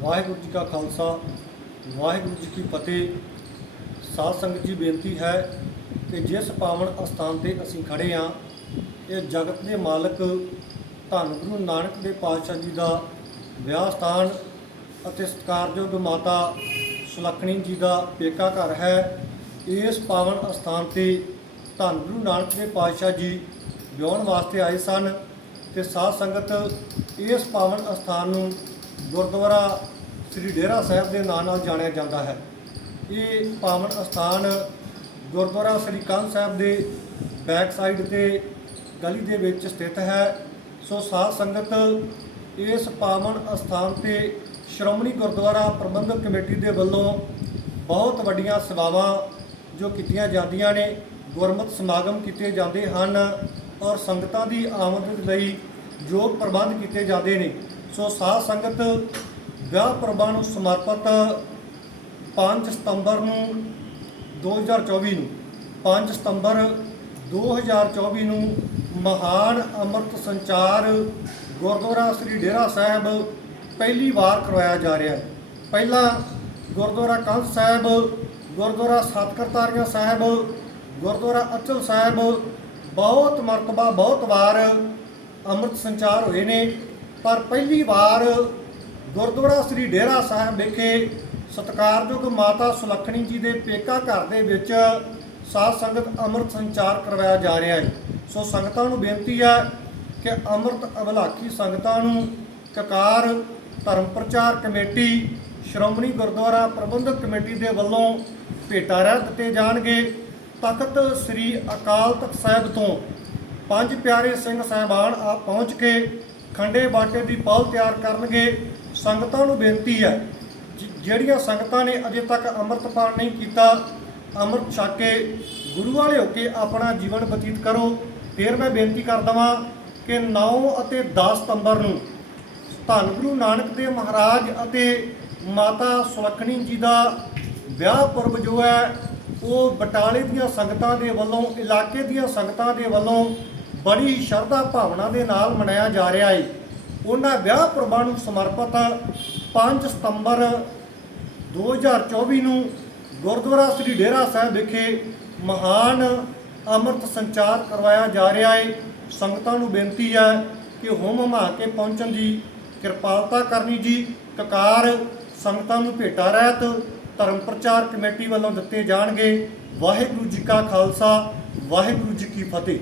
ਵਾਹਿਗੁਰੂ ਜੀ ਕਾ ਖਾਲਸਾ, ਵਾਹਿਗੁਰੂ ਜੀ ਕੀ ਫਤਿਹ। ਸਾਧ ਸੰਗਤ ਜੀ, ਬੇਨਤੀ ਹੈ ਕਿ ਜਿਸ ਪਾਵਨ ਅਸਥਾਨ ਤੇ ਅਸੀਂ ਖੜੇ ਹਾਂ, ਇਹ ਜਗਤ ਦੇ ਮਾਲਕ ਧੰਨ ਗੁਰੂ ਨਾਨਕ ਦੇ ਪਾਤਸ਼ਾਹ ਜੀ ਦਾ ਵਿਆਹ ਸਥਾਨ ਅਤੇ ਸਤਿਕਾਰਯੋਗ ਮਾਤਾ ਸੁਲੱਖਣੀ ਜੀ ਦਾ ਪੇਕਾ ਘਰ ਹੈ। ਇਸ ਪਾਵਨ ਅਸਥਾਨ ਤੇ ਧੰਨ ਗੁਰੂ ਨਾਨਕ ਦੇ ਪਾਤਸ਼ਾਹ ਜੀ ਵਿਆਹਣ ਵਾਸਤੇ ਆਏ ਸਨ ਤੇ ਸਾਧ ਸੰਗਤ ਇਸ ਪਾਵਨ ਅਸਥਾਨ ਨੂੰ ਗੁਰਦੁਆਰਾ ਸ੍ਰੀ ਡੇਰਾ ਸਾਹਿਬ ਦੇ ਨਾਂ ਨਾਲ ਜਾਣਿਆ ਜਾਂਦਾ ਹੈ। ਇਹ ਪਾਵਨ ਅਸਥਾਨ ਗੁਰਦੁਆਰਾ ਸ੍ਰੀ ਕੰਧ ਸਾਹਿਬ ਦੇ ਬੈਕ ਸਾਈਡ ਤੇ ਗਲੀ ਦੇ ਵਿੱਚ ਸਥਿਤ ਹੈ। ਸੋ ਸਾਧ ਸੰਗਤ ਇਸ ਪਾਵਨ ਅਸਥਾਨ ਤੇ ਸ਼੍ਰੋਮਣੀ ਗੁਰਦੁਆਰਾ ਪ੍ਰਬੰਧਕ ਕਮੇਟੀ ਦੇ ਵੱਲੋਂ ਬਹੁਤ ਵੱਡੀਆਂ ਸੇਵਾਵਾਂ ਜੋ ਕੀਤੀਆਂ ਜਾਂਦੀਆਂ ਨੇ, ਗੁਰਮਤਿ ਸਮਾਗਮ ਕੀਤੇ ਜਾਂਦੇ ਹਨ ਔਰ ਸੰਗਤਾਂ ਦੀ ਆਮਦ ਲਈ ਯੋਗ ਪ੍ਰਬੰਧ ਕੀਤੇ ਜਾਂਦੇ ਨੇ। ਸੋ ਸਾਧ ਸੰਗਤ ਵਿਆਹ ਪ੍ਰਬੰਧ ਨੂੰ ਸਮਰਪਿਤ 5 ਸਤੰਬਰ ਨੂੰ 2024 ਨੂੰ 5 ਸਤੰਬਰ 2024 ਨੂੰ ਮਹਾਨ ਅੰਮ੍ਰਿਤ ਸੰਚਾਰ ਗੁਰਦੁਆਰਾ ਸ੍ਰੀ ਡੇਰਾ ਸਾਹਿਬ ਪਹਿਲੀ ਵਾਰ ਕਰਵਾਇਆ ਜਾ ਰਿਹਾ ਹੈ। ਪਹਿਲਾਂ ਗੁਰਦੁਆਰਾ ਕੰਧ ਸਾਹਿਬ, ਗੁਰਦੁਆਰਾ ਸਤਕਰਤਾਰੀਆਂ ਸਾਹਿਬ, ਗੁਰਦੁਆਰਾ ਅਚਲ ਸਾਹਿਬ ਬਹੁਤ ਮਰਤਬਾ ਬਹੁਤ ਵਾਰ ਅੰਮ੍ਰਿਤ ਸੰਚਾਰ ਹੋਏ ਨੇ। ਪਰ ਪਹਿਲੀ ਵਾਰ ਗੁਰਦੁਆਰਾ ਸ੍ਰੀ ਡੇਰਾ ਸਾਹਿਬ ਵਿਖੇ ਸਤਿਕਾਰਯੋਗ ਮਾਤਾ ਸੁਲੱਖਣੀ ਜੀ ਦੇ ਪੇਕਾ ਘਰ ਦੇ ਵਿੱਚ ਸਾਧ ਸੰਗਤ ਅੰਮ੍ਰਿਤ ਸੰਚਾਰ ਕਰਵਾਇਆ ਜਾ ਰਿਹਾ ਹੈ। ਸੋ ਸੰਗਤਾਂ ਨੂੰ ਬੇਨਤੀ ਹੈ ਕਿ ਅੰਮ੍ਰਿਤ ਅਭਲਾਖੀ ਸੰਗਤਾਂ ਨੂੰ ਕਕਾਰ ਧਰਮ ਪ੍ਰਚਾਰ ਕਮੇਟੀ, ਸ਼੍ਰੋਮਣੀ ਗੁਰਦੁਆਰਾ ਪ੍ਰਬੰਧਕ ਕਮੇਟੀ ਦੇ ਵੱਲੋਂ ਭੇਟਾ ਰਹਿ ਦਿੱਤੇ ਜਾਣਗੇ। ਤਖਤ ਸ੍ਰੀ ਅਕਾਲ ਤਖਤ ਸਾਹਿਬ ਤੋਂ ਪੰਜ ਪਿਆਰੇ ਸਿੰਘ ਸਾਹਿਬਾਨ ਆ ਪਹੁੰਚ ਕੇ ਖੰਡੇ ਬਾਟੇ ਦੀ ਪਲ ਤਿਆਰ ਕਰਨਗੇ, ਸੰਗਤਾਂ ਨੂੰ ਬੇਨਤੀ ਹੈ ਜਿਹੜੀਆਂ ਸੰਗਤਾਂ ਨੇ ਅਜੇ ਤੱਕ ਅੰਮ੍ਰਿਤਪਾਨ ਨਹੀਂ ਕੀਤਾ, ਅੰਮ੍ਰਿਤ ਛਕ ਕੇ ਗੁਰੂ ਵਾਲੇ ਹੋ ਕੇ ਆਪਣਾ ਜੀਵਨ ਬਤੀਤ ਕਰੋ। ਫਿਰ ਮੈਂ ਬੇਨਤੀ ਕਰ ਦਵਾਂ ਕਿ 9 ਅਤੇ 10 ਸਤੰਬਰ ਨੂੰ ਧੰਨ ਗੁਰੂ ਨਾਨਕ ਦੇਵ ਮਹਾਰਾਜ ਅਤੇ ਮਾਤਾ ਸੁਲੱਖਣੀ ਜੀ ਦਾ ਵਿਆਹ ਪੁਰਬ ਜੋ ਹੈ, ਉਹ ਬਟਾਲੇ ਦੀਆਂ ਸੰਗਤਾਂ ਦੇ ਵੱਲੋਂ, ਇਲਾਕੇ ਦੀਆਂ ਸੰਗਤਾਂ ਦੇ ਵੱਲੋਂ ਬੜੀ ਸ਼ਰਧਾ ਭਾਵਨਾ ਦੇ ਨਾਲ ਮਨਾਇਆ ਜਾ ਰਿਹਾ ਹੈ ਉਹਨਾਂ ਵਿਆਹ ਪੁਰਬਾਂ ਨੂੰ ਸਮਰਪਿਤ 5 ਸਤੰਬਰ 2024 ਨੂੰ ਗੁਰਦੁਆਰਾ ਸ੍ਰੀ ਡੇਰਾ ਸਾਹਿਬ ਵਿਖੇ ਮਹਾਨ ਅੰਮ੍ਰਿਤ ਸੰਚਾਰ ਕਰਵਾਇਆ ਜਾ ਰਿਹਾ ਹੈ ਸੰਗਤਾਂ ਨੂੰ ਬੇਨਤੀ ਹੈ ਕਿ ਹੁਮ ਹਮਾ ਕੇ ਪਹੁੰਚਣ ਦੀ ਕਿਰਪਾਲਤਾ ਕਰਨੀ ਜੀ। ਕਕਾਰ ਸੰਗਤਾਂ ਨੂੰ ਭੇਟਾ ਰਹਿਤ ਧਰਮ ਪ੍ਰਚਾਰ ਕਮੇਟੀ ਵੱਲੋਂ ਦਿੱਤੇ ਜਾਣਗੇ। ਵਾਹਿਗੁਰੂ ਜੀ ਕਾ ਖਾਲਸਾ, ਵਾਹਿਗੁਰੂ ਜੀ ਕੀ ਫਤਿਹ।